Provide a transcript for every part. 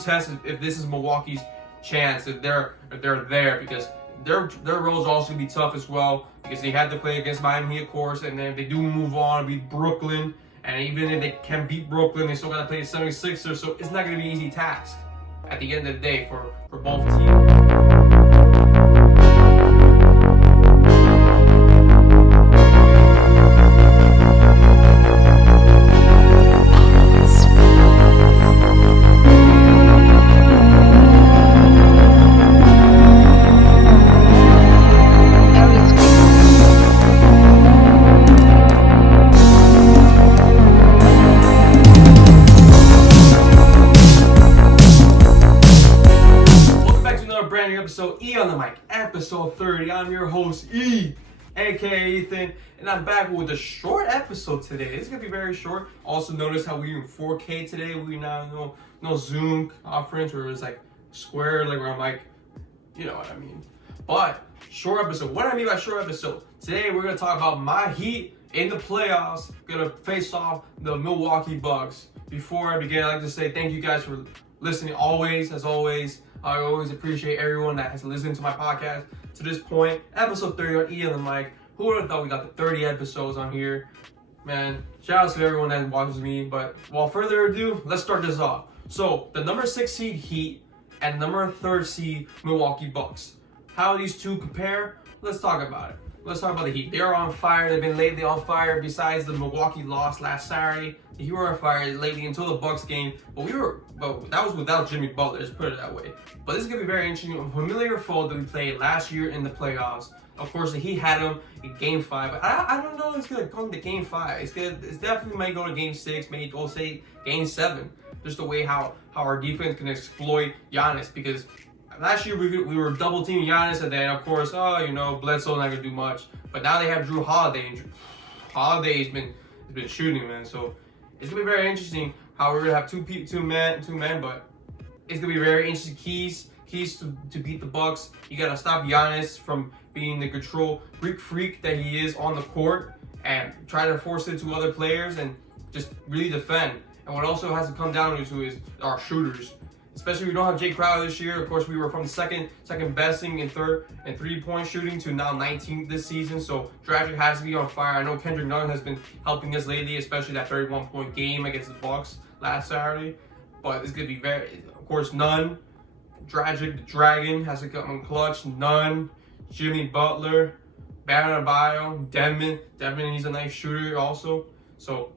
test if this is Milwaukee's chance, if they're there, because their roads are also gonna be tough as well, because they had to play against Miami, of course, and then if they do move on, beat Brooklyn, and even if they can beat Brooklyn, they still gotta play the 76ers, so it's not gonna be an easy task at the end of the day for both teams. Episode E on the mic, episode 30. I'm your host E, aka Ethan, and I'm back with a short episode today. It's gonna be very short. Also, notice how we're in 4K today. We're not no Zoom conference where it's like square, like where I'm like, you know what I mean. But short episode. What I mean by short episode? Today we're gonna talk about my Heat in the playoffs. Gonna face off the Milwaukee Bucks. Before I begin, I'd like to say thank you guys for listening. As always. I always appreciate everyone that has listened to my podcast to this point. Episode 30 on E on the mic. Who would have thought we got the 30 episodes on here? Man, shout out to everyone that watches me. But without further ado, let's start this off. So, the number 6 seed Heat and number 3rd seed Milwaukee Bucks. How these two compare? Let's talk about it. Let's talk about the Heat. They are on fire. They've been lately on fire. Besides the Milwaukee loss last Saturday, the Heat were on fire lately until the Bucks game. But that was without Jimmy Butler. Let's put it that way. But this is gonna be very interesting. A familiar foe that we played last year in the playoffs. Of course, the Heat had them in Game 5. I don't know if it's gonna come to Game 5. It's definitely might go to Game 6. Maybe go say Game 7. Just the way how our defense can exploit Giannis, because last year we were double teaming Giannis, and then of course, Bledsoe's not gonna do much. But now they have Drew Holiday, and Holiday's been shooting, man. So it's gonna be very interesting how we're gonna have two men, but it's gonna be very interesting keys to beat the Bucks. You gotta stop Giannis from being the control freak that he is on the court, and try to force it to other players and just really defend. And what also has to come down to is our shooters. Especially we don't have Jay Crowder this year. Of course, we were from second best in 3-point shooting to now 19th this season. So Dragic has to be on fire. I know Kendrick Nunn has been helping us lately, especially that 31-point game against the Bucks last Saturday. But it's gonna be of course, Nunn, Dragic, the Dragon has to come in clutch. Nunn, Jimmy Butler, Adebayo, Devin, he's a nice shooter also. So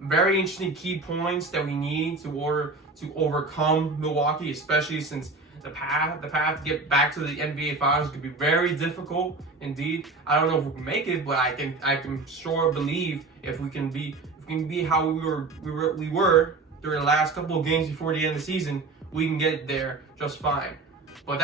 very interesting key points that we need to overcome Milwaukee, especially since the path to get back to the NBA Finals could be very difficult indeed. I don't know if we can make it, but I can sure believe if we can be how we were during the last couple of games before the end of the season, we can get there just fine. But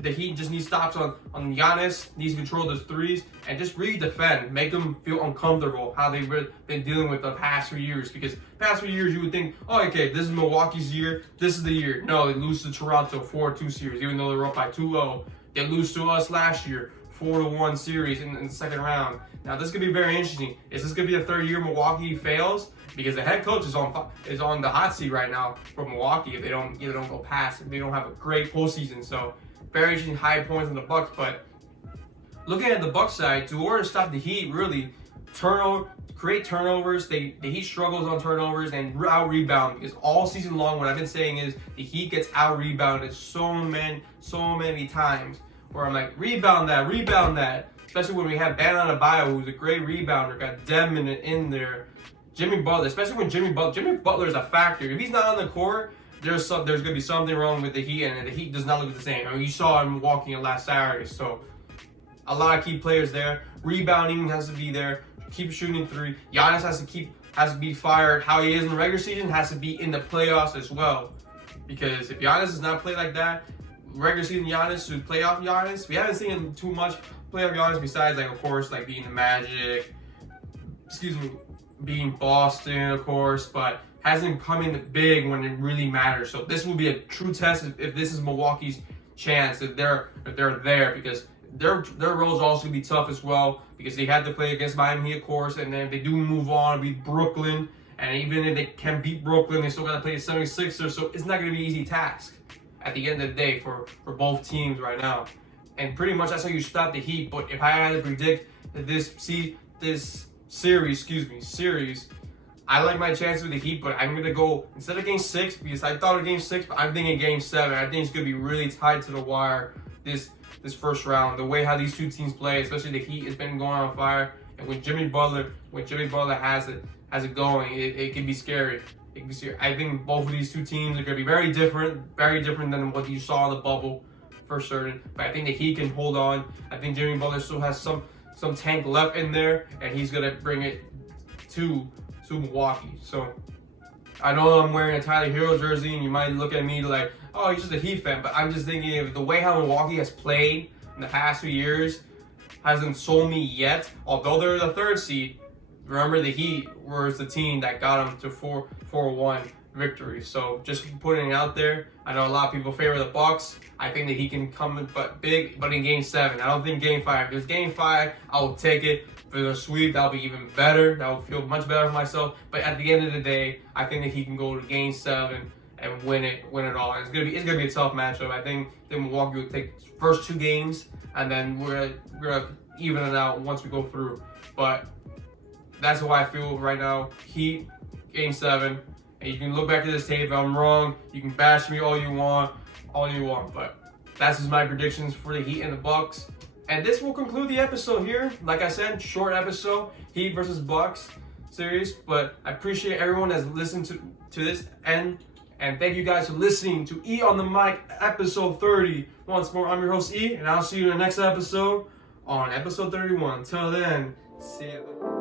the Heat just need stops on Giannis, needs to control those threes, and just really defend, make them feel uncomfortable how they've been dealing with the past 3 years. Because past 3 years you would think, oh, okay, this is Milwaukee's year, this is the year. No, they lose to Toronto 4-2 series, even though they were up by 2-0. They lose to us last year, 4-1 series in the second round. Now this could be very interesting. Is this gonna be the third year Milwaukee fails? Because the head coach is on the hot seat right now for Milwaukee if they don't go past, if they don't have a great postseason. So very interesting high points on the Bucks. But looking at the Bucks side, to order to stop the Heat, really create turnovers. The Heat struggles on turnovers and out rebound, because all season long what I've been saying is the Heat gets out rebounded so many times. Where I'm like, rebound that. Especially when we have Adebayo, who's a great rebounder, got Devin in there. Jimmy Butler, especially when Jimmy Butler is a factor. If he's not on the court, there's going to be something wrong with the Heat, and the Heat does not look the same. I mean, you saw him walking last Saturday. So a lot of key players there. Rebounding has to be there. Keep shooting three. Giannis has to be fired. How he is in the regular season has to be in the playoffs as well. Because if Giannis does not play like that, regular season Giannis to playoff Giannis, we haven't seen him too much playoff Giannis besides, like, of course, like being the Magic. Being Boston, of course, but hasn't come in big when it really matters. So this will be a true test if this is Milwaukee's chance, if they're there, because their roads are also gonna be tough as well, because they had to play against Miami, of course, and then if they do move on, beat Brooklyn, And even if they can beat Brooklyn, they still got to play the 76ers. So it's not going to be an easy task at the end of the day for both teams right now. And pretty much that's how you stop the Heat. But if I had to predict that this series, I like my chances with the Heat, but I'm going to go, instead of game 6, because I thought of game 6, but I'm thinking game 7. I think it's going to be really tied to the wire this first round. The way how these two teams play, especially the Heat, has been going on fire. And when Jimmy Butler has it going, it can be scary. It can be scary. I think both of these two teams are going to be very different than what you saw in the bubble for certain. But I think the Heat can hold on. I think Jimmy Butler still has some tank left in there, and he's going to bring it to Milwaukee. So I know I'm wearing a Tyler Hero jersey, and you might look at me like, oh, he's just a Heat fan. But I'm just thinking of the way how Milwaukee has played in the past few years hasn't sold me yet. Although they're the 3rd seed, remember the Heat was the team that got them to 4-1 victory. So just putting it out there. I know a lot of people favor the Bucks. I think that he can come in big, but in game 7. I don't think game 5. If there's game 5, I will take it. If there's a sweep, that'll be even better. That will feel much better for myself. But at the end of the day, I think that he can go to game 7 and win it all. And it's gonna be a tough matchup. I think that Milwaukee will take the first 2 games, and then we're gonna even it out once we go through. But that's how I feel right now. Heat, game 7. And you can look back at this tape. If I'm wrong, you can bash me all you want. But that's just my predictions for the Heat and the Bucks. And this will conclude the episode here. Like I said, short episode, Heat versus Bucks series. But I appreciate everyone that's listened to this. And thank you guys for listening to E on the Mic episode 30. Once more, I'm your host E, and I'll see you in the next episode on episode 31. Until then, see you.